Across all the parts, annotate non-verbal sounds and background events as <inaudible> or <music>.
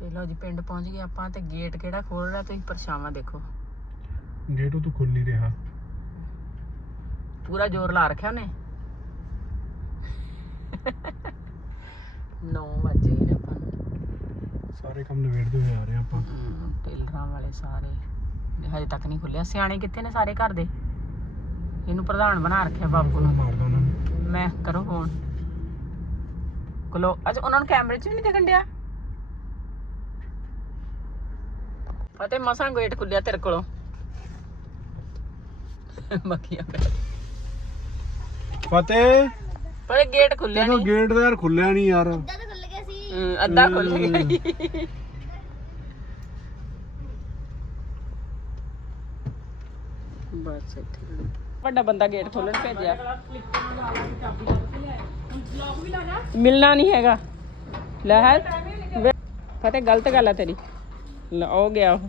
ਤੇ ਲਓ ਜੀ ਪਿੰਡ ਪਹੁੰਚ ਗਏ ਆਪਾਂ ਤੇ ਗੇਟ ਕਿਹੜਾ ਖੋਲ ਰਿਹਾ ਤੁਸੀਂ ਪਰਛਾਵਾਂ ਦੇਖੋ। ਗੇਟ ਉਹ ਤੋਂ ਖੁੱਲ ਨਹੀਂ ਰਿਹਾ। ਪੂਰਾ ਜ਼ੋਰ ਲਾ ਰੱਖਿਆ ਉਹਨੇ। 9 ਵਜੇ ਨੇ ਆਪਾਂ ਨੂੰ। ਸਾਰੇ ਕੰਮ ਨਵੇੜਦੇ ਹੋਏ ਆ ਰਹੇ ਆਪਾਂ। ਟੇਲਰਾਂ ਵਾਲੇ ਸਾਰੇ। ਹਜੇ ਤੱਕ ਨਹੀਂ ਖੁੱਲਿਆ ਸਿਆਣੇ ਕਿੱਥੇ ਨੇ ਸਾਰੇ ਘਰ ਦੇ? ਇਹਨੂੰ ਪ੍ਰਧਾਨ ਬਣਾ ਰੱਖਿਆ ਬਾਪੂ ਨੂੰ। ਮਾਰਦਾ ਉਹਨਾਂ ਨੂੰ। ਮੈਂ ਕਰੋ ਫੋਨ ਕੋਲੋ ਅੱਛਾ ਉਹਨਾਂ ਨੂੰ ਕੈਮਰੇ 'ਚ ਵੀ ਨਹੀਂ ਦਿਖਣ ਡਿਆ? ਫਤਿਹ ਮਸਾਂ ਗੇਟ ਖੁੱਲਿਆ ਤੇਰੇ ਕੋਲੋਂ। ਮੱਖੀਆਂ ਫਤਿਹ? ਪਰ ਗੇਟ ਖੁੱਲਿਆ ਨਹੀਂ ਗੇਟ ਦਾ ਯਾਰ ਖੁੱਲਿਆ ਨਹੀਂ ਯਾਰ। ਅੱਧਾ ਖੁੱਲ ਗਿਆ ਬਸ ਇੱਥੇ। ਵੱਡਾ ਬੰਦਾ ਗੇਟ ਖੋਲਣ ਭੇਜਿਆ। ਮਿਲਣਾ ਨਹੀਂ ਹੈਗਾ। ਲੈ ਹੈ। ਵੇ- ਫਤਿਹ ਗਲਤ ਗੱਲ ਆ ਤੇਰੀ। ਲੈ ਹੋ ਗਿਆ ਉਹ।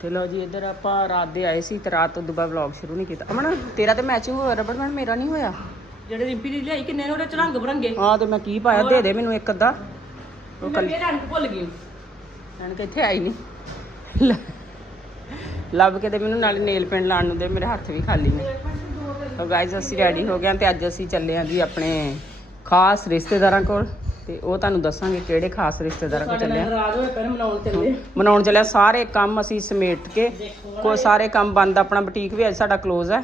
ਤੇ ਲਓ ਜੀ ਇੱਧਰ ਆਪਾਂ ਰਾਤ ਦੇ ਆਏ ਸੀ ਤੇ ਰਾਤ ਤੋਂ ਦੁਬਾਰਾ ਵਲੌਗ ਸ਼ੁਰੂ ਨਹੀਂ ਕੀਤਾ। ਅਮਨ ਤੇਰਾ ਤੇ ਮੈਚਿੰਗ ਹੋਇਆ ਰਬੜ ਬੈਂਡ ਮੇਰਾ ਨਹੀਂ ਹੋਇਆ? ਜਿਹੜੇ ਰਿੰਪੀ ਦੀ ਲਿਆਈ ਕਿੰਨੇ ਨੇ ਉਹਦੇ ਚੜੰਗ ਬਰੰਗੇ? ਹਾਂ ਤੇ ਮੈਂ ਕੀ ਪਾਇਆ ਦੇ ਦੇ ਮੈਨੂੰ ਇੱਕ ਅੱਧਾ। ਉਹ ਕੱਲ ਇਹ ਰੰਗ ਭੁੱਲ ਗਈ। ਮੈਂ ਕਿੱਥੇ ਆਈ ਨਹੀਂ। ਲੱਭ ਕੇ ਤੇ ਮੈਨੂੰ ਨਾਲੇ ਨੇਲ ਪੈਂਟ ਲਾਉਣ ਨੂੰ ਦੇ ਮੇਰੇ ਹੱਥ ਵੀ ਖਾਲੀ ਨੇ। ਤਾਂ ਗਾਇਜ਼ ਅਸੀਂ ਰੈਡੀ ਹੋ ਗਏ ਤੇ ਅੱਜ ਅਸੀਂ ਚੱਲੇ ਹਾਂ ਜੀ ਆਪਣੇ ਖਾਸ ਰਿਸ਼ਤੇਦਾਰਾਂ ਕੋਲ। ਤੇ ਉਹ ਤੁਹਾਨੂੰ ਦੱਸਾਂਗੇ ਕਿਹੜੇ ਖਾਸ ਰਿਸ਼ਤੇਦਾਰਾਂ ਕੋਲ ਚੱਲੇ ਨਾਰਾਜ਼ ਹੋਏ ਮਨਾਉਣ ਚੱਲੇ ਮਨਾਉਣ ਚੱਲਿਆ ਸਾਰੇ ਕੰਮ ਅਸੀਂ ਸਮੇਟ ਕੇ ਕੋਈ ਸਾਰੇ ਕੰਮ ਬੰਦ ਆਪਣਾ ਬੁਟੀਕ ਵੀ ਅੱਜ ਸਾਡਾ ক্লোਜ਼ ਹੈ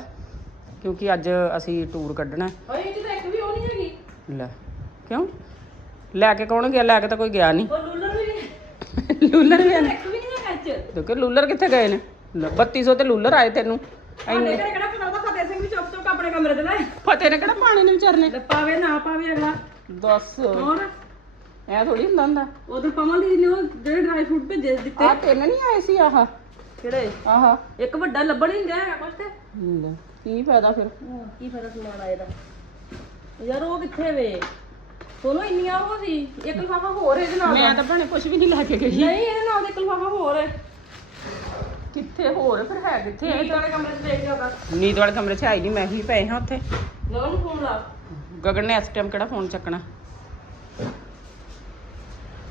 ਕਿਉਂਕਿ ਅੱਜ ਅਸੀਂ ਟੂਰ ਕੱਢਣਾ ਹੈ। ਓਏ ਇਹਦੀ ਤਾਂ ਇੱਕ ਵੀ ਉਹ ਨਹੀਂ ਹੈਗੀ। ਲੈ ਕਿਉਂ? ਲੈ ਕੇ ਕੌਣ ਗਿਆ? ਲੈ ਕੇ ਤਾਂ ਕੋਈ ਗਿਆ ਨਹੀਂ। ਉਹ ਲੂਲਰ ਵੀ ਨਹੀਂ <laughs> ਲੂਲਰ ਵੀ ਆਏ ਇੱਕ ਵੀ ਨਹੀਂ ਹੈਗਾ ਇੱਥੇ ਕਿਉਂਕਿ ਲੂਲਰ ਕਿੱਥੇ ਗਏ ਨੇ? ਲੈ, 3200 ਤੇ ਲੂਲਰ ਆਏ ਤੈਨੂੰ। ਘਰੇ ਕਿਹੜਾ ਪਤਾ ਉਹਦਾ ਫਤਿਹ ਸਿੰਘ ਵੀ ਚੁੱਪ ਚੁੱਪ ਆਪਣੇ ਕਮਰੇ ਤੇ ਲਾਏ ਫਤਿਹ ਨੇ ਕਿਹੜਾ ਪਾਣੀ ਨੇ ਵਿਚਾਰਨੇ? ਪਾਵੇ ਨਾ ਪਾਵੇ ਅਗਲਾ। ਦੱਸ। ਹੋਰ? ਐ ਥੋੜੀ ਹੁੰਦਾ ਹੁੰਦਾ। ਉਧਰ ਪਵਨ ਦੀ ਨੇ ਉਹ ਜਿਹੜੇ ਡਰਾਈ ਫਰੂਟ ਭੇਜੇ ਦਿੱਤੇ। ਆ ਤਿੰਨ ਨਹੀਂ ਆਏ ਸੀ ਆਹ। ਕਿਹੜੇ? ਆਹ। ਇੱਕ ਵੱਡਾ ਲੱਭਣ ਹੀ ਨਹੀਂ ਰਿਹਾ ਕੁਛ ਤੇ। ਲੈ, ਕੀ ਫਾਇਦਾ ਫਿਰ? ਕੀ ਫ਼ਰਕ ਸਮਾਨ ਆਏ ਦਾ? ਯਾਰ ਉਹ ਕਿੱਥੇ ਵੇ? ਸੋਨੋ ਇੰਨੀਆਂ ਉਹ ਸੀ ਇੱਕ ਲਿਫਾਫਾ ਹੋਰ ਇਹਦੇ ਨਾਲ ਮੈਂ ਤਾਂ ਭਣੇ ਕੁਝ ਵੀ ਨਹੀਂ ਲੈ ਕੇ ਗਈ। ਨਹੀਂ ਇਹਦੇ ਨਾਲ ਦੇ ਇੱਕ ਲਿਫਾਫਾ ਹੋਰ ਹੈ। ਕਿੱਥੇ ਹੋਰ? ਫਿਰ ਹੈ ਕਿੱਥੇ? ਇਹ ਵਾਲੇ ਕਮਰੇ 'ਚ ਦੇਖ ਜਾਗਾ ਨੀਂਦ ਵਾਲੇ ਕਮਰੇ 'ਚ ਆਈ ਨਹੀਂ ਮੈਂ ਹੀ ਪਏ ਹਾਂ ਉੱਥੇ। ਨਵਾਂ ਨੂੰ ਫੋਨ ਲਾ। ਗਗਨ ਨੇ ਇਸ ਟਾਈਮ ਕਿਹੜਾ ਫੋਨ ਚੱਕਣਾ?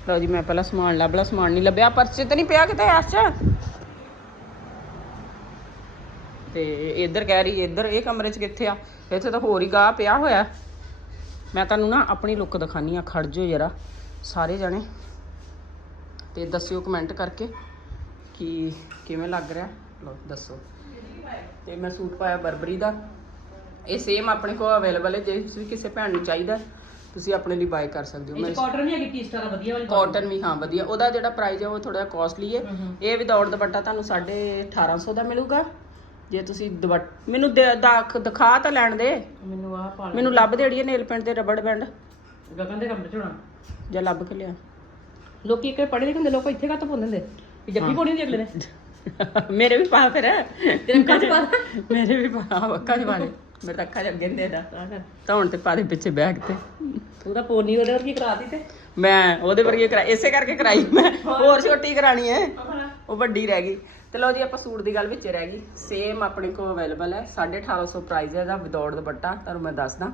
ਲਓ ਜੀ, ਮੈਂ ਪਹਿਲਾਂ ਸਮਾਨ ਲੱਭ ਲਾ, ਸਮਾਨ ਨਹੀਂ ਲੱਭਿਆ। ਪਰਸ 'ਚ ਨਹੀਂ ਪਿਆ ਕਿਤੇ ਐਸ 'ਚ? ਤੇ ਇੱਧਰ ਕਹਿ ਰਹੀ, ਇੱਧਰ ਇਹ ਕਮਰੇ 'ਚ ਕਿੱਥੇ ਆ? ਇੱਥੇ ਤਾਂ ਹੋਰ ਹੀ ਗਾਹ ਪਿਆ ਹੋਇਆ। ਮੈਂ ਤੁਹਾਨੂੰ ਨਾ ਆਪਣੀ ਲੁੱਕ ਦਿਖਾਨੀ ਆ, ਖੜ ਜਾਓ ਜਰਾ, ਸਾਰੇ ਜਣੇ। ਤੇ ਦੱਸਿਓ ਕਮੈਂਟ ਕਰਕੇ ਕਿ ਕਿਵੇਂ ਲੱਗ ਰਿਹਾ। ਲਓ, ਦੱਸੋ। ਤੇ ਮੈਂ ਸੂਟ ਪਾਇਆ ਬਰਬਰੀ ਦਾ। ਇਹ ਸੇਮ ਆਪਣੇ ਕੋਲ ਅਵੇਲੇਬਲ ਹੈ ਜੇ ਤੁਸੀਂ ਕਿਸੇ ਭੈਣ ਨੂੰ ਚਾਹੀਦਾ ਤੁਸੀਂ ਆਪਣੇ ਲਈ ਬਾਏ ਕਰ ਸਕਦੇ ਹੋ। ਇਹ ਮੇਰੇ ਕਾਟਨ ਨਹੀਂ ਹੈਗੀ ਪੀਸ ਤਰ੍ਹਾਂ ਵਧੀਆ ਵਾਲੀ ਕਾਟਨ ਵੀ ਹਾਂ ਵਧੀਆ। ਉਹਦਾ ਜਿਹੜਾ ਪ੍ਰਾਈਸ ਹੈ ਉਹ ਥੋੜਾ ਕਾਸਟਲੀ ਹੈ। ਇਹ ਵਿਦਆਊਟ ਦੁਪੱਟਾ ਤੁਹਾਨੂੰ 1850 ਦਾ ਮਿਲੂਗਾ। ਜੇ ਤੁਸੀਂ ਦੁਪੱਟ ਮੈਨੂੰ ਦੇ- ਦਾਖ ਦਿਖਾ ਤਾਂ ਲੈਣ ਦੇ। ਮੈਨੂੰ ਆਹ ਪਾ ਮੈਨੂੰ ਲੱਭ ਦੇ ਅੜੀਏ ਨੇਲ ਪੈਂਟ ਤੇ ਰਬੜ ਬੈਂਡ ਗਗਨ ਦੇ ਕਮਰੇ 'ਚ ਹੋਣਾ। ਜਾਂ ਲੱਭ ਕੇ ਲਿਆ। ਲੋਕੀ ਇੱਕ ਪੜ੍ਹੇ ਲਿਖੇ ਹੁੰਦੇ ਲੋਕ ਇੱਥੇ ਕੱਤ ਪਾਉਂਦੇ ਹੁੰਦੇ। ਵੀ ਜੱਫੀ ਪਾਉਣੀ ਹੁੰਦੀ ਅਗਲੇ ਨੇ। ਮੇਰੇ ਵੀ ਪਾ ਫਿਰ। ਤੇਰੇ ਅੱਖਾਂ 'ਚ ਪਾ। ਮੇਰੇ ਵੀ ਪਾ ਅੱਖਾਂ 'ਚ ਪਾ ਦੇ। ਮੇਰੇ ਤਾਂ ਅੱਖਾਂ 'ਚ ਅੱਗੇ ਨਹੀਂ ਦੇਦਾ ਧੌਣ ਤੇ ਪਾ ਦੇ ਪਿੱਛੇ ਬੈਗ ਤੇ। ਤੂੰ ਤਾਂ ਪੋਨੀ ਉਹਦੇ ਵਰਗੀ ਕਰਾਤੀ ਤੇ। ਮੈਂ ਉਹਦੇ ਵਰਗੀ ਕਰਾਈ ਇਸੇ ਕਰਕੇ ਕਰਾਈ ਮੈਂ। ਹੋਰ। ਛੋਟੀ ਕਰਾਣੀ ਹੈ ਉਹ ਵੱਡੀ ਰਹਿ ਗਈ। ਤੇ ਲਓ ਜੀ ਆਪਾਂ ਸੂਟ ਦੀ ਗੱਲ ਵਿੱਚ ਰਹਿ ਗਈ। ਸੇਮ ਆਪਣੇ ਕੋਲ ਅਵੇਲੇਬਲ ਹੈ 1850 ਪ੍ਰਾਈਸ ਹੈ ਇਹਦਾ ਵਿਦਆਊਟ ਦੁਪੱਟਾ। ਤੁਹਾਨੂੰ ਮੈਂ ਦੱਸਦਾ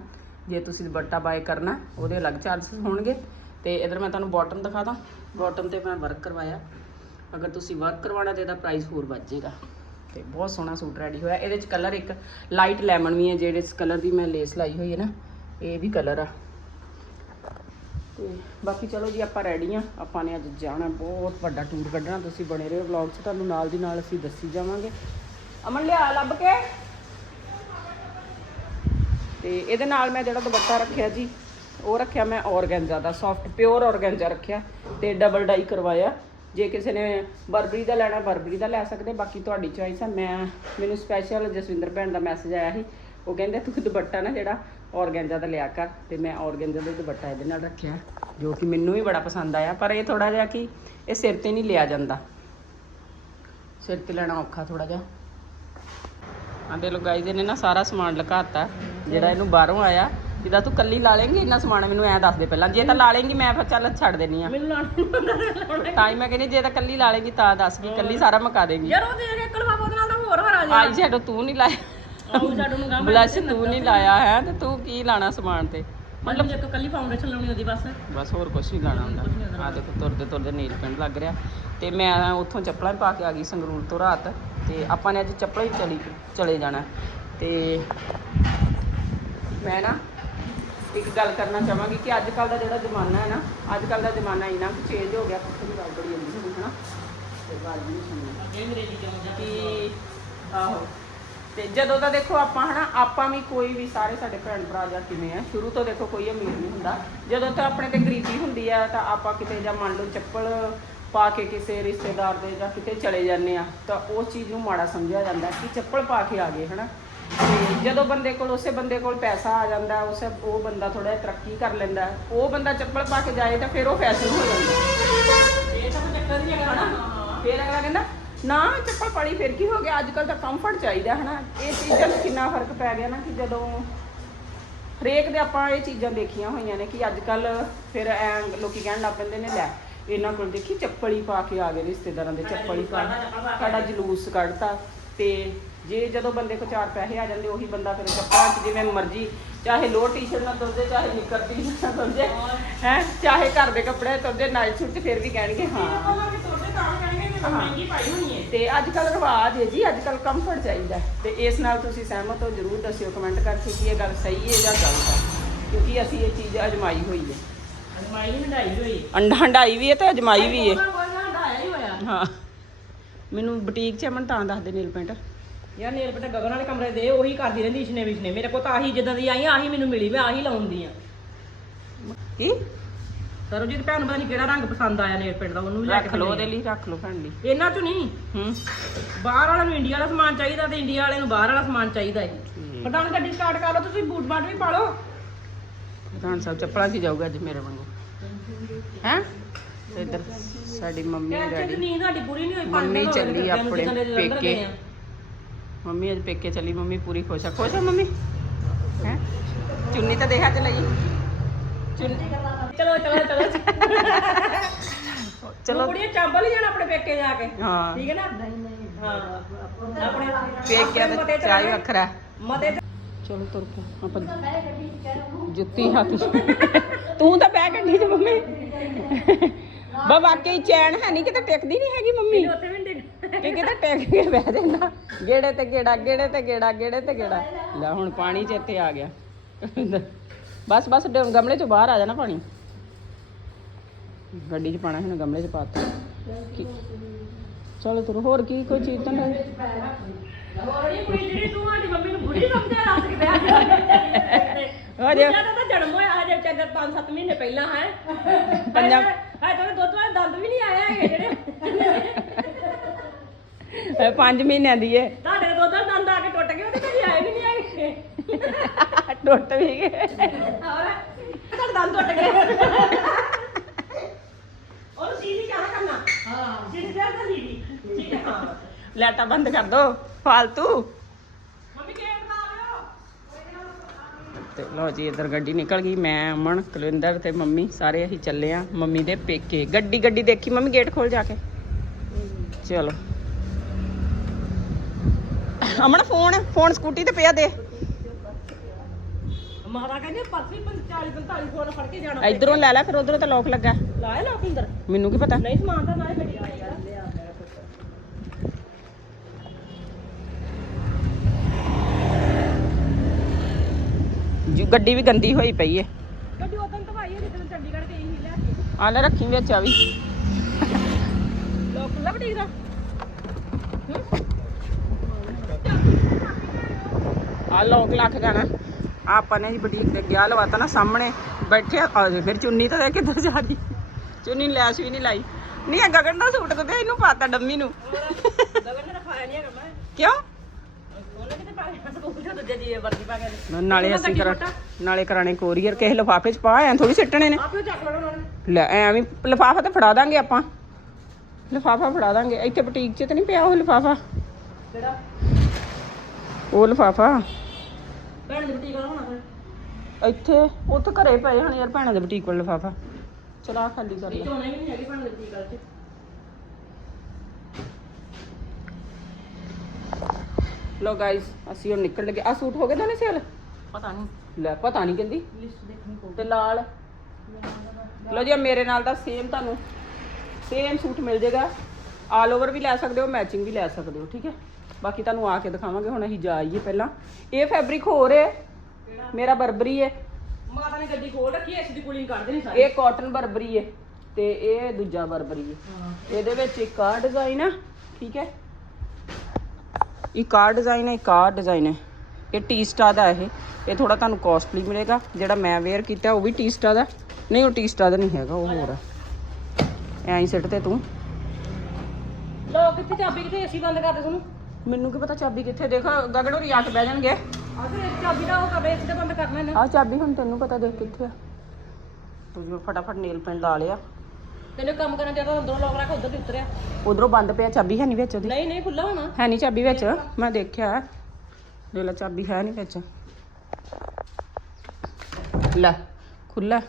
ਜੇ ਤੁਸੀਂ ਦੁਪੱਟਾ ਬਾਏ ਕਰਨਾ ਉਹਦੇ ਅਲੱਗ ਚਾਰजेस ਹੋਣਗੇ। ਤੇ ਇਧਰ ਮੈਂ ਤੁਹਾਨੂੰ ਬਾਟਮ ਦਿਖਾ ਦਾਂ। ਬਾਟਮ ਤੇ ਮੈਂ ਵਰਕ ਕਰਵਾਇਆ। ਅਗਰ ਤੁਸੀਂ ਵਰਕ ਕਰਵਾਉਣਾ ਤੇ ਇਹਦਾ ਪ੍ਰਾਈਸ ਹੋਰ ਵੱਧ ਜਾਏਗਾ। ਤੇ ਬਹੁਤ ਸੋਹਣਾ ਸੂਟ ਰੈਡੀ ਹੋਇਆ। ਇਹਦੇ ਚ ਕਲਰ ਇੱਕ ਲਾਈਟ ਲੈਮਨ ਵੀ ਹੈ, ਜਿਹੜੇ ਇਸ ਕਲਰ ਦੀ ਮੈਂ ਲੇਸ ਲਾਈ ਹੋਈ ਹੈ ਨਾ, ਇਹ ਵੀ ਕਲਰ ਆ। ਤੇ ਬਾਕੀ ਚਲੋ ਜੀ, ਆਪਾਂ ਰੈਡੀ ਆ ਆਪਾਂ ਨੇ ਅੱਜ ਜਾਣਾ ਬਹੁਤ ਵੱਡਾ ਟੂਰ ਕੱਢਣਾ। ਤੁਸੀਂ ਬਣੇ ਰਹੋ ਵਲੌਗ 'ਚ, ਤੁਹਾਨੂੰ ਨਾਲ ਦੀ ਨਾਲ ਅਸੀਂ ਦੱਸੀ ਜਾਵਾਂਗੇ। ਅਮਨ ਲਿਆ, ਲੱਭ ਕੇ। ਤੇ ਇਹਦੇ ਨਾਲ ਮੈਂ ਜਿਹੜਾ ਦੁਪੱਟਾ ਰੱਖਿਆ ਜੀ, ਉਹ ਰੱਖਿਆ ਮੈਂ ਔਰਗੈਂਜ਼ਾ ਦਾ ਸੌਫਟ ਪਿਓਰ ਔਰਗੈਂਜ਼ਾ ਰੱਖਿਆ ਤੇ ਡਬਲ ਡਾਈ ਕਰਵਾਇਆ। ਜੇ ਕਿਸੇ ਨੇ ਬਰਬਰੀ ਦਾ ਲੈਣਾ, ਬਰਬਰੀ ਦਾ ਲੈ ਸਕਦੇ, ਬਾਕੀ ਤੁਹਾਡੀ ਚੋਇਸ ਆ। ਮੈਂ, ਮੈਨੂੰ ਸਪੈਸ਼ਲ ਜਸਵਿੰਦਰ ਭੈਣ ਦਾ ਮੈਸੇਜ ਆਇਆ ਸੀ। ਉਹ ਕਹਿੰਦੇ, ਤੂੰ ਦੁਪੱਟਾ ਨਾ ਜਿਹੜਾ ਔਰਗੈਂਜ਼ਾ ਦਾ ਲਿਆ ਕਰ। ਤੇ ਮੈਂ ਔਰਗੈਂਜ਼ਾ ਦਾ ਦੁਪੱਟਾ ਇਹਦੇ ਨਾਲ ਰੱਖਿਆ, ਜੋ ਕਿ ਮੈਨੂੰ ਵੀ ਬੜਾ ਪਸੰਦ ਆਇਆ। ਪਰ ਇਹ ਥੋੜਾ ਜਿਹਾ ਕਿ ਇਹ ਸਿਰ ਤੇ ਨਹੀਂ ਲਿਆ ਜਾਂਦਾ। ਸਿਰ ਤੇ ਲੈਣਾ ਔਖਾ ਥੋੜਾ ਜਿਹਾ। ਆ ਦੇ ਲੋ ਗਾਈਜ਼ ਇਹਨੇ ਨਾ ਸਾਰਾ ਸਮਾਨ ਲਗਾਤਾ ਜਿਹੜਾ ਇਹਨੂੰ ਬਾਹਰੋਂ ਆਇਆ। ਜਿੱਦਾਂ ਤੂੰ ਕੱਲੀ ਲਾ ਲੇਂਗੀ ਇੰਨਾ ਸਮਾਨ ਮੈਨੂੰ ਐ ਦੱਸ ਦੇ ਪਹਿਲਾਂ। ਜੇ ਤਾਂ ਲਾ ਲੇਂਗੀ ਮੈਂ ਫਿਰ ਚੱਲ ਛੱਡ ਦੇਣੀ ਆ। ਮੈਨੂੰ ਤਾਂ ਹੀ ਮੈਂ ਕਹਿੰਦੀ ਜੇ ਤਾਂ ਕੱਲੀ ਲਾ ਲੇਂਗੀ ਤਾਂ ਦੱਸ ਵੀ ਕੱਲੀ ਸਾਰਾ ਮਕਾ ਦੇਂਗੀ। ਯਾਰ ਉਹ ਦੇਖ ਇੱਕ ਲਿਫਾਫਾ ਉਹਦੇ ਨਾਲ ਤਾਂ ਹੋਰ ਹਰਾ ਜਾ ਆਈ ਸ਼ੈਡੋ ਤੂੰ ਨਹੀਂ ਲਾਇਆ। ਆਉਂ ਛੱਡ ਨੂੰ ਗਾਂ ਬਲਸ਼ ਤੂੰ ਨਹੀਂ ਲਾਇਆ ਹੈ ਤੇ ਤੂੰ ਕੀ ਲਾਣਾ ਸਮਾਨ ਤੇ? ਮਤਲਬ ਜੇ ਕੱਲੀ ਫਾਊਂਡੇਸ਼ਨ ਲਾਉਣੀ ਹੁੰਦੀ ਬਸ। ਬਸ ਹੋਰ ਕੁਝ ਨਹੀਂ ਲਾਣਾ ਹੁੰਦਾ। ਆ ਦੇਖੋ ਤੁਰਦੇ ਤੁਰਦੇ ਨੀਲ ਪਿੰਡ ਲੱਗ ਰਿਹਾ। ਤੇ ਮੈਂ ਉੱਥੋਂ ਚੱਪਲਾਂ ਪਾ ਕੇ ਆ ਗਈ ਸੰਗਰੂਰ ਤੋਂ ਰਾਤ। ਤੇ ਆਪਾਂ ਨੇ ਅੱਜ ਚੱਪਲਾਂ ਹੀ ਚਲੀ ਚਲੇ ਜਾਣਾ। ਤੇ ਮੈਂ ਨਾ ਇੱਕ ਗੱਲ ਕਰਨਾ ਚਾਹਾਂਗੀ ਕਿ ਅੱਜ ਕੱਲ ਦਾ ਜਿਹੜਾ ਜ਼ਮਾਨਾ ਹੈ ਨਾ ਅੱਜ ਕੱਲ ਦਾ ਜ਼ਮਾਨਾ ਇੰਨਾ ਕੁ ਚੇਂਜ ਹੋ ਗਿਆ ਪਿੱਛੇ ਦੀ ਗੱਲ ਬੜੀ ਆਉਂਦੀ ਸੀ ਹਨਾ? ਤੇ ਗੱਲ ਵੀ ਨਹੀਂ ਸੁਣਨੀ। ਜਾਉਂਦਾ ਕਿ ਆਹੋ। ਤੇ ਜਦੋਂ ਦਾ ਦੇਖੋ ਆਪਾਂ ਹਨਾ ਆਪਾਂ ਵੀ ਕੋਈ ਵੀ ਸਾਰੇ ਸਾਡੇ ਭੈਣ ਭਰਾ ਜਾਂ ਕਿਵੇਂ ਆ ਸ਼ੁਰੂ ਤੋਂ ਦੇਖੋ ਕੋਈ ਅਮੀਰ ਨਹੀਂ ਹੁੰਦਾ। ਜਦੋਂ ਤਾਂ ਆਪਣੇ ਤੇ ਗਰੀਬੀ ਹੁੰਦੀ ਆ ਤਾਂ ਆਪਾਂ ਕਿਤੇ ਜਾਂ ਮੰਨ ਲਓ ਚੱਪਲ ਪਾ ਕੇ ਕਿਸੇ ਰਿਸ਼ਤੇਦਾਰ ਦੇ ਜਾਂ ਕਿਤੇ ਚਲੇ ਜਾਂਦੇ ਆ ਤਾਂ ਉਹ ਚੀਜ਼ ਨੂੰ ਮਾੜਾ ਸਮਝਿਆ ਜਾਂਦਾ ਕਿ ਚੱਪਲ ਪਾ ਕੇ ਆ ਗਏ ਹਨਾ? ਤੇ ਜਦੋਂ ਬੰਦੇ ਕੋਲ ਉਸੇ ਬੰਦੇ ਕੋਲ ਪੈਸਾ ਆ ਜਾਂਦਾ ਉਸੇ ਉਹ ਬੰਦਾ ਥੋੜਾ ਤਰੱਕੀ ਕਰ ਲੈਂਦਾ ਉਹ ਬੰਦਾ ਚੱਪਲ ਪਾ ਕੇ ਜਾਏ ਤਾਂ ਫਿਰ ਉਹ ਫੈਸ਼ਨ ਹੋ ਜਾਂਦਾ। ਇਹ ਤਾਂ ਚੱਕਰ ਨਹੀਂ ਹੈਗਾ ਹਨਾ? ਫਿਰ ਅਗਲਾ ਕਹਿੰਦਾ ਨਾ ਚੱਪਲ ਪਾੜੀ ਫਿਰ ਕੀ ਹੋ ਗਿਆ? ਅੱਜ ਕੱਲ ਤਾਂ ਕੰਫਰਟ ਚਾਹੀਦਾ ਹਨਾ? ਇਹ ਚੀਜ਼ਾਂ 'ਚ ਕਿੰਨਾ ਫ਼ਰਕ ਪੈ ਗਿਆ ਨਾ ਕਿ ਜਦੋਂ ਹਰੇਕ ਦੇ ਆਪਾਂ ਇਹ ਚੀਜ਼ਾਂ ਦੇਖੀਆਂ ਹੋਈਆਂ ਨੇ ਕਿ ਅੱਜ ਕੱਲ ਫਿਰ ਐ ਲੋਕੀ ਕਹਿਣ ਲੱਗ ਪੈਂਦੇ ਨੇ ਲੈ ਇਹਨਾਂ ਕੋਲ ਦੇਖੀ ਚੱਪਲ ਹੀ ਪਾ ਕੇ ਆ ਗਏ ਰਿਸ਼ਤੇਦਾਰਾਂ ਦੇ ਚੱਪਲ ਹੀ ਪਾ ਸਾਡਾ ਜਲੂਸ ਕੱਢਤਾ ਤੇ ਜੇ ਜਦੋਂ ਬੰਦੇ ਕੋ ਚਾਰ ਪੈਸੇ ਆ ਜਾਂਦੇ ਉਹੀ ਬੰਦਾ ਫਿਰ ਚੱਪਲਾਂ 'ਚ ਜਿਵੇਂ ਮਰਜ਼ੀ ਚਾਹੇ ਲੋਅਰ ਟੀ-ਸ਼ਰਟ ਨਾਲ ਤੁਰਦੇ ਚਾਹੇ ਨਿੱਕਰ ਟੀ-ਸ਼ਰਟ ਨਾਲ ਤੁਰਦੇ ਹੈ ਚਾਹੇ ਘਰ ਦੇ ਕੱਪੜੇ ਤੁਰਦੇ ਨਾਈਟ ਸੂਟ 'ਚ ਫਿਰ ਵੀ ਕਹਿਣਗੇ ਹਾਂ। ਮਹਿੰਗੀ ਪਾਈ ਹੋਣੀ ਹੈ ਤੇ ਅੱਜ ਕੱਲ ਰਿਵਾਜ ਹੈ ਜੀ ਅੱਜ ਕੱਲ ਕੰਫਰਟ ਚਾਹੀਦਾ। ਤੇ ਇਸ ਨਾਲ ਤੁਸੀਂ ਸਹਿਮਤ ਹੋ ਜਰੂਰ ਦੱਸਿਓ ਕਮੈਂਟ ਕਰਕੇ ਕਿ ਇਹ ਗੱਲ ਸਹੀ ਹੈ ਜਾਂ ਗਲਤ ਹੈ ਕਿਉਂਕਿ ਅਸੀਂ ਇਹ ਚੀਜ਼ ਅਜਮਾਈ ਹੋਈ ਹੈ ਅਜਮਾਈ ਨਹੀਂ ਹੰਡਾਈ ਹੋਈ। ਅੰਡਾ ਹੰਡਾਈ ਵੀ ਹੈ ਤੇ ਅਜਮਾਈ ਵੀ ਹਾਂ ਮੈਨੂੰ ਬੁਟੀਕ 'ਚ ਅਮਨ ਤਾਂ ਦੱਸਦੇ ਨੀਲ ਪੈਂਟ ਯਾਰ ਨੇਲ ਬਟਾ ਗਗਨ ਵਾਲੇ ਕਮਰੇ ਦੇ ਉਹੀ ਕਰਦੀ ਰਹਿੰਦੀ ਇਸ਼ਨੇ ਵਿਸ਼ਨੇ। ਮੇਰੇ ਕੋਲ ਤਾਂ ਆਹੀ ਜਿੱਦਾਂ ਦੀ ਆਈ ਆਹੀ ਮੈਨੂੰ ਮਿਲੀ ਮੈਂ ਆਹੀ ਲਾਉਂਦੀ ਆ। ਕੀ? ਸਰੋਜੀਤ ਭੈਣ ਨੂੰ ਪਤਾ ਨਹੀਂ ਕਿਹੜਾ ਰੰਗ ਪਸੰਦ ਆਇਆ ਨੇਲ ਪਿੰਡ ਦਾ ਉਹਨੂੰ ਵੀ ਲੈ ਕੇ ਰੱਖ ਲਓ ਉਹਦੇ ਲਈ ਰੱਖ ਲਓ ਭੈਣ ਲਈ ਆ। ਇਹਨਾਂ ਚੋਂ ਨਹੀਂ? ਹੂੰ। ਬਾਹਰ ਵਾਲਿਆਂ ਨੂੰ ਇੰਡੀਆ ਵਾਲਾ ਸਮਾਨ ਚਾਹੀਦਾ ਤੇ ਇੰਡੀਆ ਵਾਲਿਆਂ ਨੂੰ ਬਾਹਰ ਵਾਲਾ ਸਮਾਨ ਚਾਹੀਦਾ ਹੈ ਠੀਕ। ਪ੍ਰਧਾਨ ਗੱਡੀ ਸਟਾਰਟ ਕਰ ਲਓ ਤੁਸੀਂ ਬੂਟ ਬਾਟ ਵੀ ਪਾ ਲਓ। ਪ੍ਰਧਾਨ ਸਾਹਿਬ ਚੱਪਲਾਂ 'ਚ ਹੀ ਜਾਊਗਾ ਅੱਜ ਮੇਰੇ ਵਾਂਗੂ? ਹੈ? ਇੱਧਰ ਸਾਡੀ ਮੰਮੀ ਟੈਨਸ਼ਨ ਡੈਡੀ। ਨਹੀਂ ਤੁਹਾਡੀ ਪੂਰੀ ਨਹੀਂ ਹੋਈ ਪੰਜ ਮੰਮੀ ਦਿਨ ਹੋ ਗਏ ਚੱਲੀ ਆਪਣੇ ਪੇਕੇ। ਗਏ ਆ। ਮੰਮੀ ਅੱਜ ਪੇਕੇ ਚਲੀ ਮੰਮੀ ਪੂਰੀ ਖੁਸ਼ ਆ ਖੁਸ਼ ਆ ਮੰਮੀ ਹੈ ਚੁੰਨੀ ਤਾਂ ਦੇਖਾ ਚ ਲਈ ਚੁੰਨੀ ਚਲੋ ਚਲੋ ਚਲੋ ਚਲੋ ਚਲੋ ਕੁੜੀਆਂ ਚਾਂਬਲ ਹੀ ਜਾਣਾ ਆਪਣੇ ਪੇਕੇ ਜਾ ਕੇ ਹਾਂ ਠੀਕ ਹੈ ਨਾ ਹਾਂ ਆਪਣੇ ਪੇਕਿਆਂ ਆਪਣੇ ਦਾ ਮਤੇ ਚ ਚਾਹ ਹੀ ਰਹਿਣਾ। ਵੱਖਰਾ ਮਤੇ ਚ ਚਲੋ ਤੁਰ ਪੋ ਆਪਾਂ ਜੁੱਤੀ ਹੱਥ 'ਚ। ਤੂੰ ਤਾਂ ਬਹਿ ਕਿ ਕਿਤੇ ਟਿਕ ਕੇ ਬਹਿ ਜਾਂਦਾ ਗੇੜੇ ਤੇ ਗੇੜਾ ਗੇੜੇ ਤੇ ਗੇੜਾ ਗੇੜੇ ਤੇ ਗੇੜਾ। ਲੈ ਹੁਣ ਪਾਣੀ ਚ ਇੱਥੇ ਆ ਗਿਆ। ਬਸ ਬਸ ਡ- ਗਮਲੇ ਚ ਬਾਹਰ ਆ ਜਾਣਾ ਪਾਣੀ। ਗੱਡੀ ਚ ਪਾਣਾ ਹੁਣ ਗਮਲੇ ਚ ਪਾਤਾ ਕੀ- ਚਲੋ ਤੁਰ ਹੋਰ ਕੀ ਕੋਈ ਚੀਜ਼ ਤਾਂ ਨਹੀਂ? ਹੋਰੀ ਕੁੜੀ ਜਿਹੜੀ ਤੂੰ ਸਾਡੀ ਮੰਮੀ ਨੂੰ ਬੁੜੀ ਸਮਝਿਆ ਦੱਸ ਕੇ ਵਿਆਹ ਹੋ ਜਾ ਜ਼ਿਆਦਾ ਤਾਂ ਜਨਮ ਹੋਇਆ ਹਜੇ ਚੱਲ 5-7 ਮਹੀਨੇ ਪਹਿਲਾਂ ਹੈ। ਪੰਜਾਂ- ਹਾਏ ਤਾਂ ਦੁੱਧ ਵਾਲੇ ਦੰਦ ਵੀ ਨਹੀਂ ਹੈਗੇ ਜਿਹੜੇ। ਪੰਜ ਮਹੀਨਿਆਂ ਦੀ ਏ। ਤੁਹਾਡੇ ਦੇ ਦੁੱਧ ਵਾਲੇ ਦੰਦ ਆ ਕੇ ਟੁੱਟ ਗਏ ਉਹਦੇ ਕਦੀ ਆਏ ਵੀ ਨਹੀਂ ਹੈਗੇ ਟੁੱਟ ਵੀ ਗਏ। ਹੋਰ ਤੁਹਾਡੇ ਦੰਦ ਟੁੱਟ ਗਏ। ਉਹ ਸੀਧੀ ਕਿਆ ਕਰਨਾ। ਹਾਂ। ਸੀਧੀ ਕਰ ਤਾਂ ਦੀਦੀ ਠੀਕ ਹੈ ਬੰਦ ਕਰ ਦੋ ਫਾਲਤੂ। ਮੰਮੀ ਗੇਟ ਲਾ ਲਿਓ। ਤੇ ਲੋ ਜੀ ਇੱਧਰ ਗੱਡੀ ਨਿਕਲ ਗਈ। ਮੈਂ ਅਮਨ ਕੁਲਵਿੰਦਰ ਤੇ ਮੰਮੀ ਸਾਰੇ ਅਸੀਂ ਚੱਲੇ ਆ ਮੰਮੀ ਦੇ ਪੇਕੇ। ਗੱਡੀ ਗੱਡੀ ਦੇਖੀ ਮੰਮੀ ਗੇਟ ਖੋਲ ਜਾ ਕੇ? ਚਲੋ। ਅਮਨ ਫੋਨ ਫੋਨ ਸਕੂਟੀ ਤੇ ਪਿਆ ਦੇ। ਮਾਤਾ ਕਹਿੰਦੇ ਪਰਸੀ 40 45 ਫੋਨ ਫੜ ਕੇ ਜਾਣਾ ਇਧਰੋਂ ਲੈ ਲੈ ਫਿਰ ਉਧਰੋਂ ਤਾਂ ਲੋਕ ਲੱਗਾ। ਲਾਏ ਲੋਕ ਅੰਦਰ? ਮੈਨੂੰ ਕੀ ਪਤਾ? ਨਹੀਂ ਸਮਾਨ ਤਾਂ ਨਾਲੇ ਗੱਡੀ ਜੀ ਗੱਡੀ ਵੀ ਗੰਦੀ ਹੋਈ ਪਈ ਏ। ਗੱਡੀ ਉਦੋਂ ਧਵਾਈ ਹੈ ਜਦੋਂ ਚੰਡੀਗੜ੍ਹ ਗਈ ਸੀ ਲੈ ਕੇ। ਆ ਲੈ ਰੱਖੀ ਵਿੱਚ ਆ ਵੀ ਲੋਕ ਬਟੀਕ ਦਾ? ਆ ਲੋਕ ਲੱਖ ਜਾਣਾ। ਆਪਾਂ ਨੇ ਜੀ ਬੁਟੀਕ ਤੇ ਗਿਆ ਲਵਾਤਾ ਨਾ ਸਾਹਮਣੇ ਬੈਠੇ ਆ ਜੇ ਫਿਰ ਚੁੰਨੀ ਤਾਂ ਦੇਖ ਕਿੱਧਰ ਜਾ ਰਹੀ। ਚੁੰਨੀ ਲੈਸ ਵੀ ਨਹੀਂ ਲਾਈ। ਨਹੀਂ ਗਗਨ ਦਾ ਸੂਟ ਕਿਤੇ ਇਹਨੂੰ ਪਾਤਾ ਡੰਮੀ ਨੂੰ। ਦਗਨ ਨੇ ਰਖਾਇਆ ਨਹੀਂ ਹੈਗਾ ਮੈਂ ਕਿਉਂ ਦੀ ਨਾਲੇ ਅਸੀਂ ਕਰਾ ਨਾਲੇ ਕਰਾਣੇ ਕੋਰੀਅਰ ਕਿਸੇ ਲਿਫਾਫੇ ਚ ਪਾ ਐ ਥੋੜੀ ਸਿੱਟਣੇ ਨੇ। ਲੈ ਐਵੇਂ ਲਿਫਾਫਾ ਤਾਂ ਫੜਾ ਦਾਂਗੇ ਆਪਾਂ। ਲਿਫਾਫਾ ਫੜਾ ਦਾਂਗੇ। ਇੱਥੇ ਬੁਟੀਕ 'ਚ ਤਾਂ ਨਹੀਂ ਪਿਆ ਉਹ ਲਿਫਾਫਾ। ਜਿਹੜਾ ਉਹ ਲਿਫਾਫਾ। ਭੈਣ ਦੀ ਬਟੀਕ ਵਾਲਾ ਹੋਣਾ ਫਿਰ? ਇੱਥੇ ਉੱਥੇ ਘਰੇ ਪਏ ਹਨ ਯਾਰ ਭੈਣਾਂ ਦੇ ਬੁਟੀਕ ਕੋਲ ਲਿਫਾਫਾ। ਚਲਾ ਖਾਲੀ ਕਰ ਲੈ। ਝੋਨੇ ਵੀ ਨਹੀਂ ਹੈਗੀ ਭੈਣ ਦੀ ਬਟੀਕ ਵਾਲੇ ਚ। ਲੋ ਗਾਇਸ ਅਸੀਂ ਹੁਣ ਨਿਕਲ ਲਗੇ। ਆ ਸੂਟ ਹੋ ਗਏ ਨਹੀਂ ਸੇਲ ਪਤਾ ਨਹੀਂ। ਲੈ ਪਤਾ ਨਹੀਂ ਕਹਿੰਦੀ। ਲਿਸਟ ਦੇਖਣੀ ਪਊ। ਤੇ ਲਾਲ। ਲੋ ਜੀ ਆਹ ਮੇਰੇ ਨਾਲ ਦਾ ਸੇਮ ਤੁਹਾਨੂੰ। ਸੇਮ ਸੂਟ ਮਿਲ ਜਾਏਗਾ ਆਲ ਓਵਰ ਵੀ ਲੈ ਸਕਦੇ ਹੋ ਮੈਚਿੰਗ ਵੀ ਲੈ ਸਕਦੇ ਹੋ ਠੀਕ ਹੈ? ਬਾਕੀ ਤੁਹਾਨੂੰ ਆ ਕੇ ਦਿਖਾਵਾਂਗੇ ਹੁਣ ਅਸੀਂ ਜਾ ਆਈਏ ਪਹਿਲਾਂ। ਇਹ ਫੈਬਰਿਕ ਹੋਰ ਹੈ ਮੇਰਾ ਬਰਬਰੀ ਹੈ ਮਾਤਾ ਨੇ ਗੱਡੀ ਖੋਲ ਰੱਖੀ ਐਸ ਦੀ ਕੂਲਿੰਗ ਕਰ ਦੇਣੀ ਸਾਰੀ। ਇਹ ਕਾਟਨ ਬਰਬਰੀ ਹੈ ਤੇ ਇਹ ਦੂਜਾ ਬਰਬਰੀ ਹੈ ਹਾਂ। ਇਹਦੇ ਵਿੱਚ ਇੱਕ ਆ ਡਿਜ਼ਾਈਨ ਆ ਠੀਕ ਹੈ ਇੱਕ ਆ ਡਿਜ਼ਾਈਨ ਹੈ ਇੱਕ ਆ ਡਿਜ਼ਾਈਨ ਹੈ ਇਹ ਟੀ ਸਟਾ ਦਾ ਇਹ। ਇਹ ਥੋੜਾ ਤੁਹਾਨੂੰ ਕਾਸਟਲੀ ਮਿਲੇਗਾ। ਜਿਹੜਾ ਮੈਂ ਵੇਅਰ ਕੀਤਾ ਉਹ ਵੀ ਟੀ ਸਟਾ ਦਾ। ਨਹੀਂ ਉਹ ਟੀ ਸਟਾ ਦਾ ਨਹੀਂ ਹੈਗਾ ਉਹ ਹੋਰ ਐਂ ਹੀ ਸਿੱਟ ਤੇ ਤੂੰ। ਲੋਕ ਕਿੱਥੇ ਚਾਬੀ ਕਿੱਥੇ ਏਸੀ ਬੰਦ ਕਰਦੇ ਤੁਹਾਨੂੰ ਮੈਨੂੰ ਕੀ ਪਤਾ ਚਾਬੀ ਕਿੱਥੇ ਦੇਖ ਗਗਨ ਹੋਰੀ ਆ ਕੇ ਬਹਿ ਜਾਣਗੇ। ਆ ਫਿਰ ਇਸ ਚਾਬੀ ਦਾ ਉਹ ਕਰ ਏਸੀ ਤੇ ਬੰਦ ਕਰਨਾ ਇਹਨੇ। ਆ ਚਾਬੀ ਹੁਣ ਤੈਨੂੰ ਪਤਾ ਦੇਖ ਕਿੱਥੇ ਆ। ਤੂੰ ਜਿਵੇਂ ਫਟਾਫਟ ਨੇਲ ਪੈਂਟ ਲਾ ਲਿਆ। ਤੈਨੂੰ ਕੰਮ ਕਰਨ ਜਾਂਦਾ ਅੰਦਰੋਂ ਲੋਕ ਰੱਖ ਉਧਰ ਦੀ ਉਤਰਿਆ ਉਧਰੋਂ ਬੰਦ ਪਿਆ ਚਾਬੀ ਹੈ ਨਹੀਂ ਵਿੱਚ ਉਹਦੀ। ਨਹੀਂ ਨਹੀਂ ਖੁੱਲਾ ਹੋਣਾ। ਹੈ ਨਹੀਂ ਚਾਬੀ ਵਿੱਚ। ਮੈਂ ਦੇਖਿਆ। ਦੇ ਲੈ ਚਾਬੀ ਹੈ ਨਹੀਂ ਵਿੱਚ। ਲੈ ਖੁੱਲਾ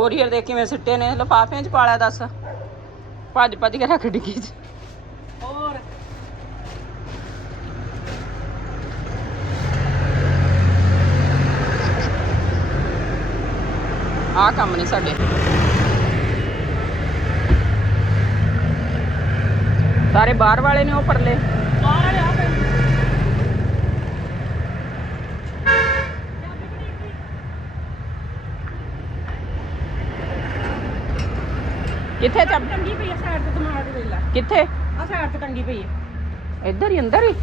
ਕੋਰੀਅਰ ਦੇ ਕਿਵੇਂ ਸਿੱਟੇ ਨੇ ਲਫਾਫਿਆਂ ਚ ਪਾਲਿਆ ਦੱਸ। ਭੱਜ ਭੱਜ ਕੇ ਰੱਖ ਡਿੱਗੀ ਚ। ਹੋਰ। ਆਹ ਕੰਮ ਨਹੀਂ ਸਾਡੇ। ਸਾਰੇ ਬਾਹਰ ਵਾਲੇ ਨੇ ਉਹ ਪਰਲੇ। ਬਾਹਰ ਵਾਲੇ ਆ ਪਏ ਕਿੱਥੇ ਚਾਬੀ ਟੰਗੀ ਪਈ ਆ ਸਾਈਡ ਤੇ ਤਮਾੜਾ ਦੇ ਵੇਲਾ ਕਿੱਥੇ? ਆ ਸਾਈਡ ਤੇ ਟੰਗੀ ਪਈ ਆ। ਇੱਧਰ ਹੀ ਅੰਦਰ ਹੀ?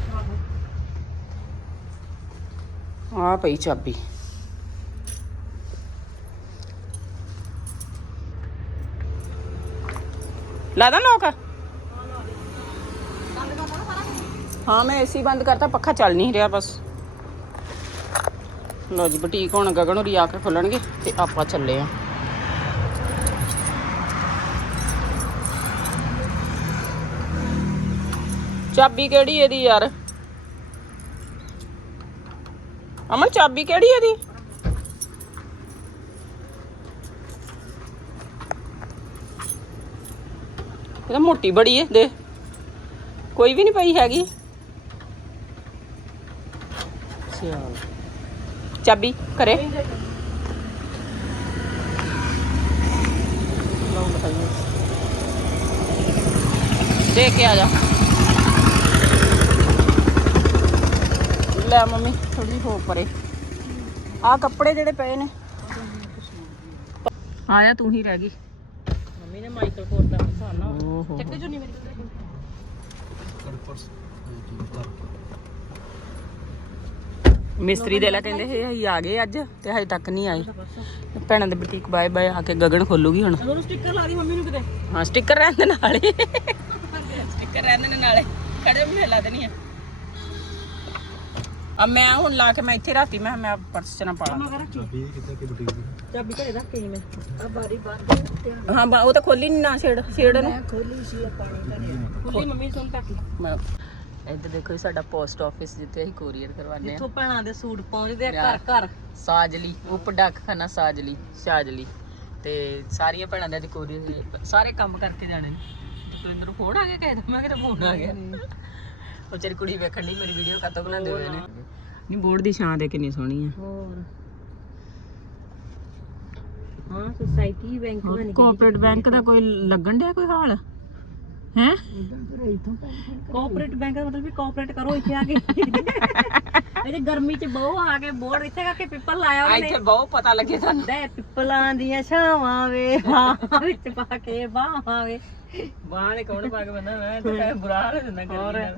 ਆ ਪਈ ਚਾਬੀ। ਲਾ ਦਾਂ ਲੋਕ? ਹਾਂ ਮੈਂ ਏਸੀ ਬੰਦ ਕਰਤਾ ਪੱਖਾ ਚੱਲ ਨਹੀਂ ਰਿਹਾ ਬਸ। ਲੋ ਜੀ ਬੁਟੀਕ ਹੁਣ ਗਗਨ ਹੋਰੀ ਆ ਕੇ ਖੋਲਣਗੇ ਤੇ ਆਪਾਂ ਚੱਲੇ ਆ। ਚਾਬੀ ਕਿਹੜੀ ਇਹਦੀ ਯਾਰ? ਅਮਨ, ਚਾਬੀ ਕਿਹੜੀ ਇਹਦੀ? ਇਹ ਮੋਟੀ ਬੜੀ ਏ ਦੇ ਕੋਈ ਵੀ ਨਹੀਂ ਪਈ ਹੈਗੀ। ਚਾਬੀ ਕਰੇ। ਲਓ ਦੇ ਕੇ ਆ ਜਾ। ਲੈ ਮੰਮੀ ਥੋੜੀ ਹੋ ਪਰੇ। ਆ ਕੱਪੜੇ ਜਿਹੜੇ ਪਏ ਨੇ। ਆਇਆ ਤੂੰ ਹੀ ਰਹਿ ਗਈ। ਮੰਮੀ ਨੇ ਮਾਈਕਲ ਕੋਰ ਦਾ ਹਸਾਨਾ ਓਹੋ। ਚੱਕ ਜੋ ਨਹੀਂ ਮੇਰੀ। ਮਿਸਤਰੀ ਦੇ ਲਾ ਕਹਿੰਦੇ ਇਹ ਅਸੀਂ ਆ ਗਏ ਅੱਜ ਤੇ ਹਜੇ ਤੱਕ ਨਹੀਂ ਆਏ। ਭੈਣਾਂ ਦੇ ਬੁਟੀਕ ਬਾਏ ਬਾਏ ਆ ਕੇ ਗਗਨ ਖੋਲੂਗੀ ਹੁਣ। ਉਹਨੂੰ ਸਟicker ਲਾ ਦੀ ਮੰਮੀ ਨੂੰ ਕਿਤੇ। ਹਾਂ ਸਟicker ਰਹਿਣ ਦੇ ਨਾਲੇ। <laughs> ਸਟicker ਰਹਿਣ ਦੇ ਨਾਲੇ। ਖੜੇ ਮੈਂ ਲਾ ਦੇਣੀ ਆ। ਆ ਮੈਂ ਹੁਣ ਲਾ ਕੇ ਮੈਂ ਇੱਥੇ ਰਾਤੀ ਮੈਂ ਕਿਹਾ ਮੈਂ ਪਰਸ ਚ ਨਾ ਮੈਂ ਰੱਖੀ ਚਾਬੀ ਕਿੱਥੇ ਕਿ ਬੁਟੀਕ ਦੀ ਚਾਬੀ ਘਰੇ ਰੱਖ ਕੇ ਮੈਂ। ਆ ਬਾਰੀ ਬਾਰ ਹਾਂ ਬਾ- ਉਹ ਤਾਂ ਖੋਲੀ ਨਹੀਂ ਨਾ ਛੇੜ ਛੇੜ ਨੂੰ। ਖੋਲੀ ਸੀ ਆ ਪਾਣੀ ਘਰੇ ਖੁੱਲੀ ਮੰਮੀ ਸੁਣ ਤੱਕ ਮੈਂ ਇੱਧਰ ਦੇਖੋ ਜੀ ਸਾਡਾ ਪੋਸਟ ਆਫਿਸ ਜਿੱਥੇ ਅਸੀਂ ਕੋਰੀਅਰ ਕਰਵਾਉਂਦੇ ਆ ਜਿੱਥੋਂ ਭੈਣਾਂ ਦੇ ਸੂਟ ਪਹੁੰਚਦੇ ਆ ਘਰ ਘਰ। ਸਾਜਲੀ ਉਪ ਡਾਕਖਾਨਾ ਸਾਜਲੀ ਸਾਜਲੀ। ਤੇ ਸਾਰੀਆਂ ਭੈਣਾਂ ਦੇ ਅੱਜ ਕੋਰੀਅਰ ਸਾਰੇ ਕੰਮ ਕਰਕੇ ਜਾਣੇ ਨੇ। ਤੇ ਕੁਲਿੰਦਰ ਫੋਨ ਆ ਗਿਆ ਕਿਸੇ ਦਾ ਮੈਂ ਕਿਹਾ ਫੋਨ ਆ ਗਿਆ। ਉਹ ਤੇਰੀ ਕੁੜੀ ਵੇਖਣ ਦੀ ਮੇਰੀ ਵੀਡੀਓ ਕਦੋਂ ਬਣਾਉਂਦੇ ਹੋਏ ਨੇ। ਨਹੀਂ ਬੋਰਡ ਦੀ ਛਾਂ ਦੇ ਕਿੰਨੀ ਸੋਹਣੀ ਆ। ਹੋਰ। ਹਾਂ ਸੁਸਾਇਟੀ ਬੈਂਕ ਬਣ ਕੋਆਪਰੇਟ ਬੈਂਕ ਦਾ ਕੋਈ ਲੱਗਣ ਡਿਆ ਕੋਈ ਹਾਲ? ਹੈ? ਕੋਆਪਰੇਟ ਬੈਂਕ ਦਾ ਮਤਲਬ ਵੀ ਕੋਆਪਰੇਟ ਕਰੋ ਇੱਥੇ ਆ ਕੇ। ਇਹਦੇ ਗਰਮੀ ਚ ਬਹੁ ਆ ਕੇ ਬੋਰਡ ਇੱਥੇ ਕਰਕੇ ਪਿੱਪਲ ਲਾਇਆ ਉਹਨੇ। ਇੱਥੇ ਬਹੁਤ ਪਤਾ ਲੱਗੇ ਤੁਹਾਨੂੰ। ਦੇ ਪਿੱਪਲਾਂ ਦੀਆਂ ਛਾਵਾਂ ਵੇ ਹਾਂ ਵਿੱਚ ਪਾ ਕੇ ਬਾਹਾਂ ਵੇ। ਬਾਹਰ ਨੇ ਕੌਣ ਪਾ ਕੇ ਬੰਦਾ ਮੈਂ ਤੇ ਬੁਰਾ ਹਾਲ ਹੋ ਜਾਂਦਾ। ਗਰਮੀ ਨਾਲ।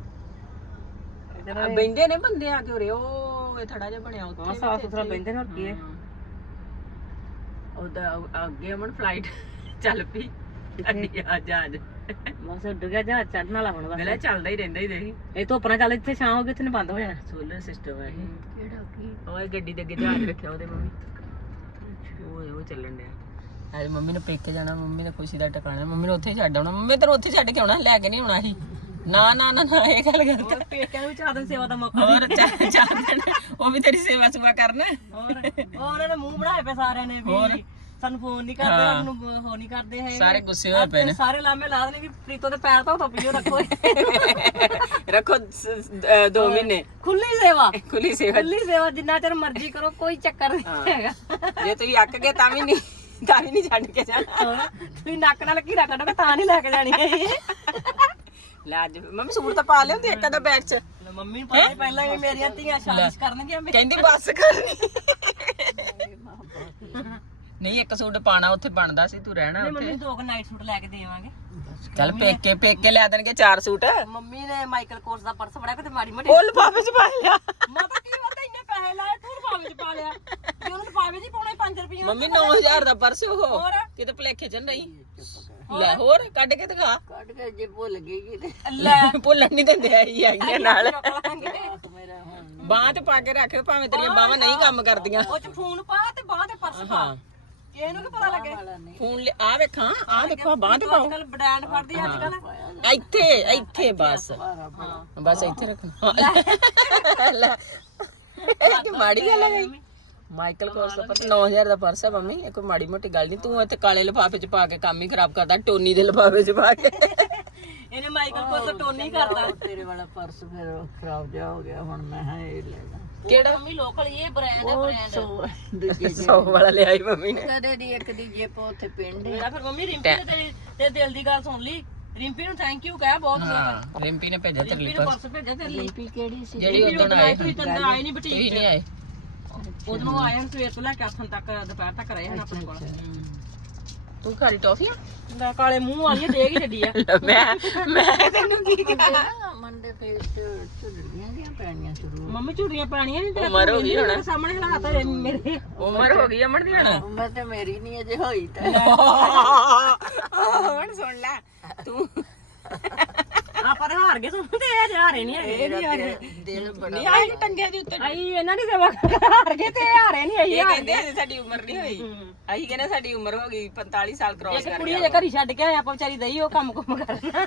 ਬੈਂਦੇ ਨੇ ਬੰਦੇ ਆ ਕੇ ਉਰੇ ਉਹ ਥੜਾ ਜਿਹਾ ਬਣਿਆ ਉੱਥੇ ਹਾਂ ਸਾਫ਼ ਸੁਥਰਾ ਬੈਂਦੇ ਨੇ ਹੋਰ ਕੀ ਹੈ। ਉਹਦਾ ਅੱਗੇ ਅਮਨ ਫਲਾਈਟ <laughs> ਚੱਲ ਪਈ। ਅੱਡੀ ਆ ਜਹਾਜ਼ ਬਸ ਉੱਡ ਗਿਆ ਜਹਾਜ਼ ਚੜਨ ਵਾਲਾ ਹੁਣ ਬਸ। ਚੱਲਦਾ ਹੀ ਰਹਿੰਦਾ ਹੀ ਦੇਖੀ। ਇਹ ਧੁੱਪ ਨਾਲ ਚੱਲ ਇੱਥੇ ਛਾਂ ਹੋ ਗਈ ਇੱਥੇ ਨੇ ਬੰਦ ਹੋ ਜਾਣਾ। ਸੋਲਰ ਸਿਸਟਮ ਹੈ ਇਹ। ਕਿਹੜਾ ਕੀ? ਉਹ ਇਹ ਗੱਡੀ ਦੇ ਅੱਗੇ ਜਹਾਜ਼ ਰੱਖਿਆ ਉਹਦੇ ਮੰਮੀ। ਉਹ ਉਹ ਚੱਲਣ ਡਿਆ। ਅੱਜ ਮੰਮੀ ਨੇ ਪੇਕੇ ਜਾਣਾ ਮੰਮੀ ਨੇ ਖੁਸ਼ੀ ਦਾ ਟਿਕਾਣਾ ਮੰਮੀ ਨੇ ਉੱਥੇ ਹੀ ਛੱਡ ਆਉਣਾ। ਮੰਮੀ ਤੈਨੂੰ ਉੱਥੇ ਛੱਡ ਕੇ ਆਉਣਾ ਲੈ ਕੇ ਨਹੀਂ ਆਉਣਾ ਸੀ। ਨਾ ਨਾ ਨਾ ਨਾ ਇਹ ਗੱਲ ਕਰ ਪੇਕਿਆਂ ਨੂੰ ਵੀ ਚਾਹ ਦਿਨ ਸੇਵਾ ਦਾ ਮੌਕਾ ਹੋਰ ਚਾਹ ਚਾਹ ਦੇਣ ਉਹ ਵੀ ਤੇਰੀ ਸੇਵਾ ਸੁਵਾ ਕਰਨਾ। ਹੋਰ ਉਹ ਉਹਨਾਂ ਨੇ ਮੂੰਹ ਬਣਾਏ ਪਏ ਸਾਰਿਆਂ ਨੇ ਵੀ। ਹੋਰ। ਸਾਨੂੰ ਫੋਨ ਨਹੀਂ ਕਰਦੇ ਸਾਨੂੰ ਹੋ ਨਹੀਂ ਕਰਦੇ ਹੈ ਸਾਰੇ ਗੁੱਸੇ ਹੋਏ ਪਏ ਨੇ। ਸਾਰੇ ਲਾਮੇ ਲਾ ਦੇਣੇ ਵੀ ਪ੍ਰੀਤੋ ਦੇ ਪੈਰ ਤੋਂ ਪੀਓ ਰੱਖੋ। ਰੱਖੋ 2 ਮਹੀਨੇ। ਖੁੱਲੀ ਸੇਵਾ। ਖੁੱਲੀ ਸੇਵਾ। ਖੁੱਲੀ ਸੇਵਾ ਜਿੰਨਾ ਚਿਰ ਮਰਜ਼ੀ ਕਰੋ ਕੋਈ ਚੱਕਰ ਨਹੀਂ ਹੈਗਾ। ਜੇ ਤੁਸੀਂ ਅੱਕ ਗਏ ਤਾਂ ਵੀ ਨਹੀਂ ਤਾਂ ਵੀ ਨਹੀਂ ਛੱਡ ਕੇ ਜਾਣਾ। ਹੋਰ, ਤੁਸੀਂ ਨੱਕ ਨਾਲ ਘੀਰਾ ਕੱਢੋਗੇ ਤਾਂ ਨਹੀਂ ਲੈ ਕੇ ਜਾਣੀ ਹੈ ਲੈ ਅੱਜ ਮੰਮੀ ਸੂਟ ਤਾਂ ਪਾ ਲਿਆਉਂਦੀ ਇੱਕ ਅੱਧਾ ਬੈਗ 'ਚ। ਮੰਮੀ ਨੂੰ ਪਤਾ ਸੀ ਪਹਿਲਾਂ ਵੀ ਮੇਰੀਆਂ ਧੀਆਂ ਸ਼ਾਦੀ ਕਰਨਗੀਆਂ ਮੈਂ ਕਹਿੰਦੀ ਬੱਸ ਕਰਨੀ। ਨਹੀਂ ਇੱਕ ਸੂਟ ਪਾਣਾ ਉੱਥੇ ਬਣਦਾ ਸੀ ਤੂੰ ਰਹਿਣਾ ਮੰਮੀ ਉੱਥੇ। ਨੂੰ ਦੋ ਕੁ ਨਾਈਟ ਸੂਟ ਲੈ ਕੇ ਦੇਵਾਂਗੇ। ਚੱਲ ਪੇਕੇ ਪੇਕੇ ਲਿਆ ਦੇਣਗੇ ਚਾਰ ਸੂਟ। ਮੰਮੀ ਨੇ ਮਾਈਕਲ ਕੋਰਸ ਦਾ ਪਰਸ ਫੜਿਆ ਕਿਤੇ ਮਾੜੀ ਮੋਟੀ ਉਹ ਲਿਫਾਫੇ 'ਚ ਪਾ ਲਿਆ। ਮਾਤਾ ਕੀ ਪਤਾ ਇੰਨੇ ਪੈਸੇ ਲਾਏ ਤੂੰ ਲਫਾਵੇ ਚ ਪਾ ਲਿਆ। ਜੇ ਉਹਨੂੰ ਲਫਾਵੇ ਚ ਹੀ ਪਾਉਣਾ 5 ਰੁਪਏ ਮੰਮੀ 9000 ਦਾ। ਪਰਸ ਉਹ ਹੋਰ? ਕਿਤੇ ਭਲੇਖੇ ਚ ਨਹੀਂ ਲੈ ਹੋਰ ਕੱਢ ਕੇ ਦਿਖਾ। ਕੱਢ ਕੇ ਜੇ ਭੁੱਲ ਗਈ ਕਿਤੇ। ਲੈ। ਭੁੱਲਣ ਨਹੀਂ ਦਿੰਦੇ ਆਈ ਆਈਆਂ ਨਾਲ। ਮੇਰਾ ਬਾਂਹ ਤੇ ਪਾ ਕੇ ਰੱਖ ਭਾਵੇਂ ਤੇਰੀਆਂ ਬਾਹਾਂ ਨਹੀਂ ਕੰਮ ਕਰਦੀਆਂ। ਉਹ ਚ ਫੋਨ ਪਾ ਤੇ ਬਾਹ ਤੇ ਪਰਸ ਪਾ। ਹਾਂ। ਇਹਨੂੰ ਕੀ ਪਤਾ ਲੱਗੇ? ਫੋਨ ਆ ਵੇਖਾਂ ਆ ਦੇਖੋ ਬਾਂਹ ਤੇ ਪਾਓ। ਕੱਲ ਬ੍ਰਾਂਡ ਫੜਦੀ ਅੱਜ ਕੱਲ ਇੱਥੇ ਇੱਥੇ ਬਸ। ਬਸ ਇੱਥੇ ਰੱਖਣਾ ਲੈ। ਇਹ ਕੀ ਮਾੜੀ ਗੱਲ ਹੈ ਗਈ। ਮਾਈਕਲ ਕੋਰਸ ਦਾ ਪਰਸ 9000 ਦਾ ਪਰਸ ਹੈ ਮੰਮੀ ਇਹ ਕੋਈ ਮਾੜੀ ਮੋਟੀ ਗੱਲ ਨਹੀਂ। ਤੂੰ ਇੱਥੇ ਕਾਲੇ ਲਿਫਾਫੇ 'ਚ ਪਾ ਕੇ ਕੰਮ ਹੀ ਖਰਾਬ ਕਰਦਾ ਟੋਨੀ ਦੇ ਲਿਫਾਫੇ 'ਚ ਪਾ ਕੇ। <laughs> ਇਹਨੇ ਮਾਈਕਲ ਕੋਲ ਟੋਨੀ ਕਰਤਾ। ਤੇਰੇ ਵਾਲਾ ਪਰਸ ਫਿਰ ਖਰਾਬ ਜਾ ਹੋ ਗਿਆ ਹੁਣ ਮੈਂ ਹਾਂ ਇਹ ਲੈਣਾ ਕਿਹੜਾ? ਮੰਮੀ ਲੋਕਲ ਇਹ ਬ੍ਰਾਂਡ ਹੈ ਬ੍ਰਾਂਡ ਸੋ <laughs> ਦੂਜੇ 100 ਵਾਲਾ ਲਿਆਈ ਮੰਮੀ ਨੇ। ਕਦੇ ਦੀ ਇੱਕ ਦੀ ਜੇਬ ਉੱਥੇ ਪਿੰਡ ਹੈ। ਮੇਰਾ ਫਿਰ ਮੰਮੀ ਰਿੰਪੀ ਨੇ ਤੇਰੀ ਤੇ ਦਿਲ ਦੀ ਗੱਲ ਸੁਣ ਲਈ। ਰਿੰਪੀ ਨੂੰ ਥੈਂਕ ਯੂ ਕਹਿ ਬਹੁਤ ਹਾਂ ਰਿੰਪੀ ਨੇ ਭੇਜਿਆ ਤੇਰੇ ਲਈ ਰਿੰਪੀ ਨੂੰ ਪਰਸ ਪਰਸ ਭੇਜਿਆ ਤੇਰੇ ਲਈ। ਲਿਪੀ ਕਿਹੜੀ ਸੀ? ਜਿਹੜੀ ਉਦੋਂ ਤਾਂ ਆਏ ਨਹੀਂ ਬੁਟੀਕ ਤੁਸੀਂ ਨਹੀਂ ਆਏ? ਉਦੋਂ ਆਏ ਹਨ ਸਵੇਰ ਤੋਂ ਲੈ ਕੇ ਆਥਣ ਤੱਕ ਦੁਪਹਿਰ ਤੱਕ ਰਹੇ ਹਨ ਆਪਣੇ ਕੋਲ। ਤੂੰ ਖਾਲੀ ਟੌਫੀਆਂ? ਦਾ ਕਾਲੇ ਮੂੰਹ ਵਾਲੀ ਦੇਖ ਹੀ ਛੱਡੀ ਆ। ਮੈਂ ਮੈਂ ਤੈਨੂੰ ਕੀ ਕਿਹਾ? ਦੇ ਫੇਸ ਤੇ ਝੁਰੜੀਆਂ ਦੀਆਂ ਪੈਣੀਆਂ ਸ਼ੁਰੂ ਮੰਮੀ ਝੂੜੀਆਂ ਪਾਣੀਆਂ ਨਹੀਂ ਉਮਰ ਹੋ ਗਈ ਹੁਣ। ਸਾਹਮਣੇ ਖਲਾਤਾ ਮੇਰੇ। ਉਮਰ ਹੋ ਗਈ ਅਮਨ ਦੀ ਹੁਣ। ਉਮਰ ਤੇ ਮੇਰੀ ਨਹੀਂ ਅਜੇ ਹੋਈ ਤਾਂ। <laughs> ਹੁਣ ਸੁਣ ਲੈ ਤੂੰ। ਆਪਾਂ ਤੇ ਹਾਰ ਗਏ ਸੁਣਦੇ ਆ ਜੇ ਹਾਰੇ ਨਹੀਂ ਹੈਗੇ ਦਿਲ ਬੜਾ ਨਹੀਂ ਆਈ ਟੰਗਿਆ ਦੀ ਉੱਤੇ। ਆਈ ਇਹਨਾਂ ਦੀ ਸੇਵਾ ਹਾਰ ਗਏ ਤੇ ਇਹ ਹਾਰੇ ਨਹੀਂ ਆਈ ਇਹ ਕਹਿੰਦੇ ਅਜੇ ਸਾਡੀ ਉਮਰ ਨਹੀਂ ਹੋਈ। ਅਸੀਂ ਕਹਿੰਦੇ ਸਾਡੀ ਉਮਰ ਹੋ ਗਈ 45 ਸਾਲ ਕ੍ਰੋਸ ਇੱਕ ਕਰ ਕੁੜੀ ਜੇ ਘਰੀ ਛੱਡ ਕੇ ਆਏ ਆਪਾਂ ਵਿਚਾਰੀ ਦਈ ਉਹ ਕੰਮ ਕੁਮ ਕਰਨਾ।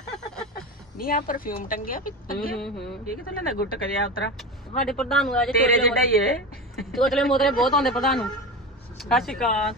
ਨਹੀਂ ਆ ਪਰਫਿਊਮ ਟੰਗਿਆ ਵੀ ਟੰਗਿਆ। ਇਹ ਕਿਥੋਂ ਲੈਂਦਾ ਗੁੱਟ ਕਰਿਆ ਉਤਰਾ? ਸਾਡੇ ਪ੍ਰਧਾਨ ਨੂੰ ਅੱਜ ਤੇਰੇ ਜਿੱਡਾ ਹੀ ਏ। ਤੋਤਲੇ ਮੋਤਲੇ ਬਹੁਤ ਆਉਂਦੇ ਪ੍ਰਧਾਨ ਨੂੰ। ਸਤਿ ਸ਼੍ਰੀ ਅਕਾਲ।